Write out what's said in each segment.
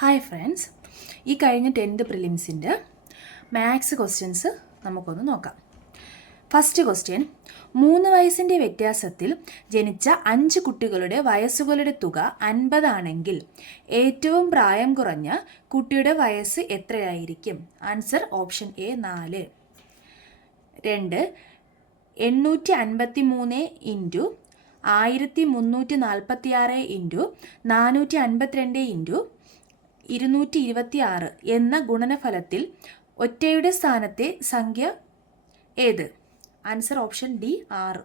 Hi friends, ഈ കഴിഞ്ഞ 10th പ്രിലിംസിൻ്റെ maths questions നമുക്കൊന്ന് നോക്കാം. ഫസ്റ്റ് ക്വസ്റ്റ്യൻ, 3 വയസ്സിൻ്റെ വ്യത്യാസത്തിൽ ജനിച്ച 5 കുട്ടികളുടെ വയസ്സുകളുടെ തുക 50 ആണെങ്കിൽ ഏറ്റവും പ്രായം കുറഞ്ഞ കുട്ടിയുടെ വയസ്സ് എത്രയായിരിക്കും? Answer option A 4. 2, 853 into 1346 into 452 into 226 എന്ന ഗുണനഫലത്തിൽ ഒറ്റയുടെ സ്ഥാനത്തെ സംഖ്യ ഏത്? Answer option D 6.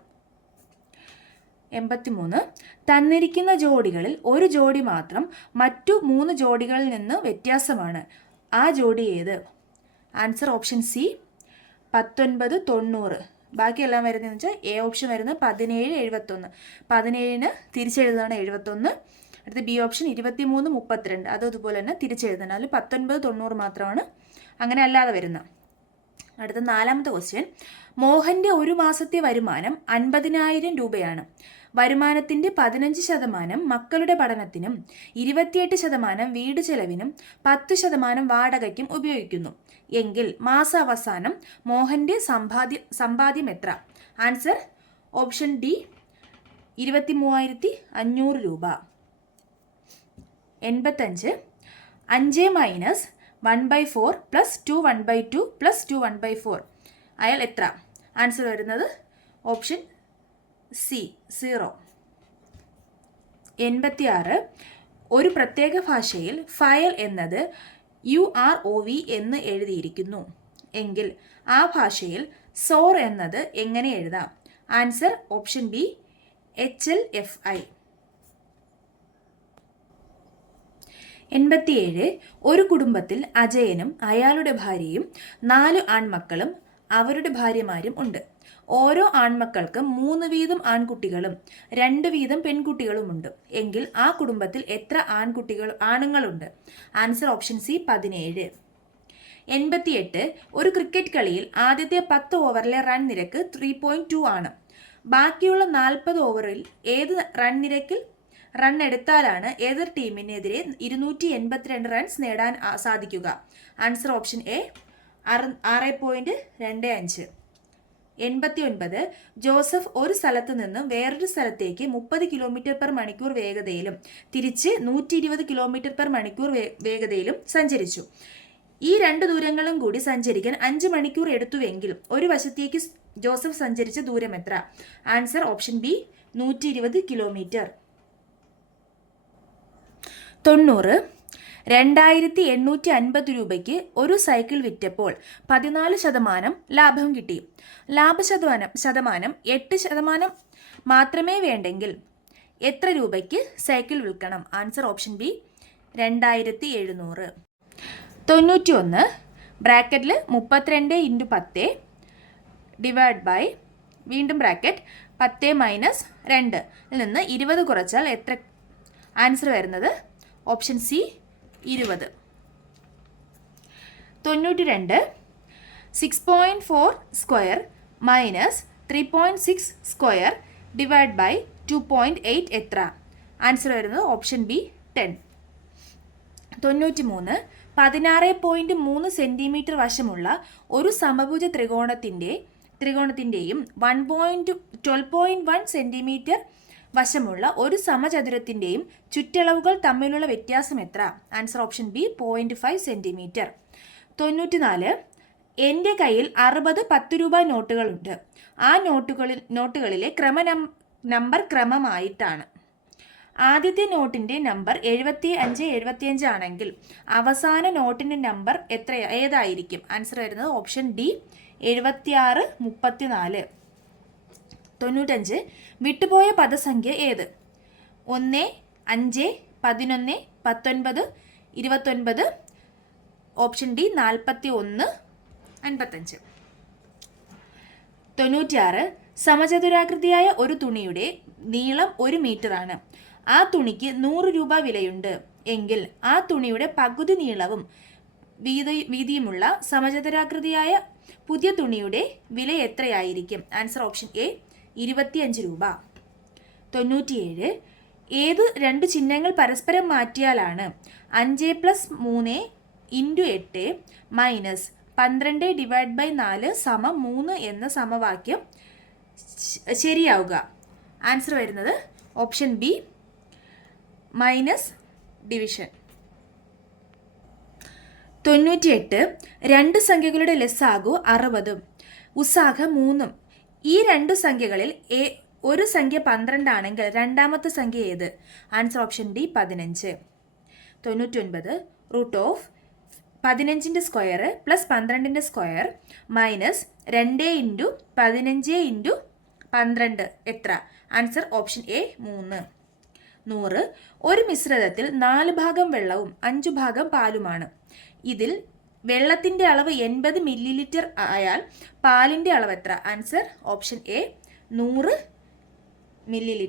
83, തന്നിരിക്കുന്ന ജോഡികളിൽ ഒരു ജോഡി മാത്രം മറ്റു 3 ജോഡികളിൽ നിന്ന് വ്യത്യാസമാണ്. ആ ജോഡി ഏത്? Answer option C 19, 90. ബാക്കിയെല്ലാം വരുന്നതെന്ന് വെച്ചാൽ എ ഓപ്ഷൻ വരുന്നത് 17, 71. 17ന് തിരിച്ചെഴുതുന്നതാണ് 71. അടുത്ത ബി ഓപ്ഷൻ 23, 32. അതുപോലെ തന്നെ തിരിച്ചെഴുതണം. അതിൽ 19, 90 മാത്രമാണ് അങ്ങനെ അല്ലാതെ വരുന്നത്. അടുത്ത 4ാമത്തെ ക്വസ്റ്റ്യൻ, മോഹൻ്റെ ഒരു മാസത്തെ വരുമാനം 50,000 രൂപയാണ്. വരുമാനത്തിൻ്റെ 15% മക്കളുടെ പഠനത്തിനും 28% വീട് ചെലവിനും 10% വാടകയ്ക്കും ഉപയോഗിക്കുന്നു എങ്കിൽ മാസാവസാനം മോഹൻ്റെ സമ്പാദ്യം എത്ര? ആൻസർ ഓപ്ഷൻ ഡി 23,500 രൂപ. 85, 5 മൈനസ് 1/4 പ്ലസ് 2 1/2 പ്ലസ് 2 1/4 അയാൾ എത്ര? ആൻസർ വരുന്നത് ഓപ്ഷൻ സി 0. 86, ഒരു പ്രത്യേക ഭാഷയിൽ ഫയൽ എന്നത് UROV എന്ന് എഴുതിയിരിക്കുന്നു എങ്കിൽ ആ ഭാഷയിൽ സോർ എന്നത് എങ്ങനെ എഴുതാം? Answer option B HLFI. 87, ഒരു കുടുംബത്തിൽ അജയനും അയാളുടെ ഭാര്യയും 4 ആൺമക്കളും അവരുടെ ഭാര്യമാരും ഉണ്ട്. ഓരോ ആൺമക്കൾക്ക് 3 വീതം ആൺകുട്ടികളും 2 വീതം പെൺകുട്ടികളുമുണ്ട് എങ്കിൽ ആ കുടുംബത്തിൽ എത്ര ആണുങ്ങളുണ്ട്? Answer option C 17. 88, ഒരു ക്രിക്കറ്റ് കളിയിൽ ആദ്യത്തെ 10 ഓവറിലെ റൺ നിരക്ക് 3.2 ആണ്. ബാക്കിയുള്ള 40 ഓവറിൽ ഏത് റൺ നിരക്കിൽ റൺ എടുത്താലാണ് എതിർ ടീമിനെതിരെ 282 റൺസ് നേടാൻ സാധിക്കുക? Answer option A 6.25. 89, ജോസഫ് ഒരു സ്ഥലത്ത് നിന്ന് വേറൊരു സ്ഥലത്തേക്ക് 30 km/മണിക്കൂർ വേഗതയിലും തിരിച്ച് 120 km/മണിക്കൂർ വേഗതയിലും സഞ്ചരിച്ചു. ഈ 2 ദൂരങ്ങളും കൂടി സഞ്ചരിക്കാൻ 5 മണിക്കൂർ എടുത്തുവെങ്കിൽ ഒരു വശത്തേക്ക് ജോസഫ് സഞ്ചരിച്ച ദൂരം എത്ര? Answer option B 120 kilometre. 90, 2,850 രൂപയ്ക്ക് ഒരു സൈക്കിൾ വിറ്റപ്പോൾ 14% ലാഭം കിട്ടി. ലാഭശതമാനം 8% മാത്രമേ വേണ്ടെങ്കിൽ എത്ര രൂപയ്ക്ക് സൈക്കിൾ വിൽക്കണം? Answer option B 2,700. 91, ബ്രാക്കറ്റിൽ 32 × 10 ഡിവൈഡ് ബൈ വീണ്ടും ബ്രാക്കറ്റ് 10 മൈനസ് 2 നിന്ന് 20 കുറച്ചാൽ എത്ര? ആൻസർ വരുന്നത് option C 20. 92, 6.4 square minus 3.6 square divide by 2.8 എത്ര? ആൻസർ വരുന്നത് ഓപ്ഷൻ ബി 10. 93, 16.3 സെൻറ്റിമീറ്റർ വശമുള്ള ഒരു സമഭുജ ത്രികോണത്തിൻ്റെയും 12.1 സെൻറ്റിമീറ്റർ വശമുള്ള ഒരു സമചതുരത്തിൻ്റെയും ചുറ്റളവുകൾ തമ്മിലുള്ള വ്യത്യാസം എത്ര? Answer option B 0.5 centimetre. 94, എൻ്റെ കയ്യിൽ 60 10 രൂപ നോട്ടുകളുണ്ട്. ആ നോട്ടുകളിലെ നമ്പർ ക്രമമായിട്ടാണ്. ആദ്യത്തെ നോട്ടിൻ്റെ നമ്പർ 75 ആണെങ്കിൽ അവസാന നോട്ടിൻ്റെ നമ്പർ ഏതായിരിക്കും? ആൻസർ വരുന്നത് ഓപ്ഷൻ ഡി 76 34. 95, വിട്ടുപോയ പദസംഖ്യ ഏത്? 1, 5, 11, 19, 29. Option D 41 55. 96, സമചതുരാകൃതിയായ ഒരു തുണിയുടെ നീളം 1 മീറ്ററാണ്. ആ തുണിക്ക് 100 രൂപ വിലയുണ്ട് എങ്കിൽ ആ തുണിയുടെ പകുതി നീളവും വീതിയുമുള്ള സമചതുരാകൃതിയായ പുതിയ തുണിയുടെ വില എത്രയായിരിക്കും? ആൻസർ ഓപ്ഷൻ എ 25 രൂപ. 97, ഏതു രണ്ട് ചിഹ്നങ്ങൾ പരസ്പരം മാറ്റിയാലാണ് 5+3 × 8 മൈനസ് 12/4 സമം 3 എന്ന സമവാക്യം ശരിയാവുക? ആൻസർ വരുന്നത് ഓപ്ഷൻ ബി, മൈനസ് ഡിവിഷൻ. 98. രണ്ട് സംഖ്യകളുടെ ലസാഗു 60 ഉസാഗ 3. ഈ രണ്ടു സംഖ്യകളിൽ ഒരു സംഖ്യ 12 ആണെങ്കിൽ രണ്ടാമത്തെ സംഖ്യ ഏത്? Answer option D, 15. 99. √15ന്റെ സ്ക്വയർ പ്ലസ് 12ന്റെ സ്ക്വയർ മൈനസ് 2 × 15 × 12 എത്ര? Answer option A, 3. 100. ഒരു മിശ്രിതത്തിൽ 4 ഭാഗം വെള്ളവും 5 ഭാഗം പാലുമാണ്. ഇതിൽ വെള്ളത്തിൻ്റെ അളവ് 80 ml ആയാൽ പാലിൻ്റെ അളവ് എത്ര? Answer option A, 100 ml.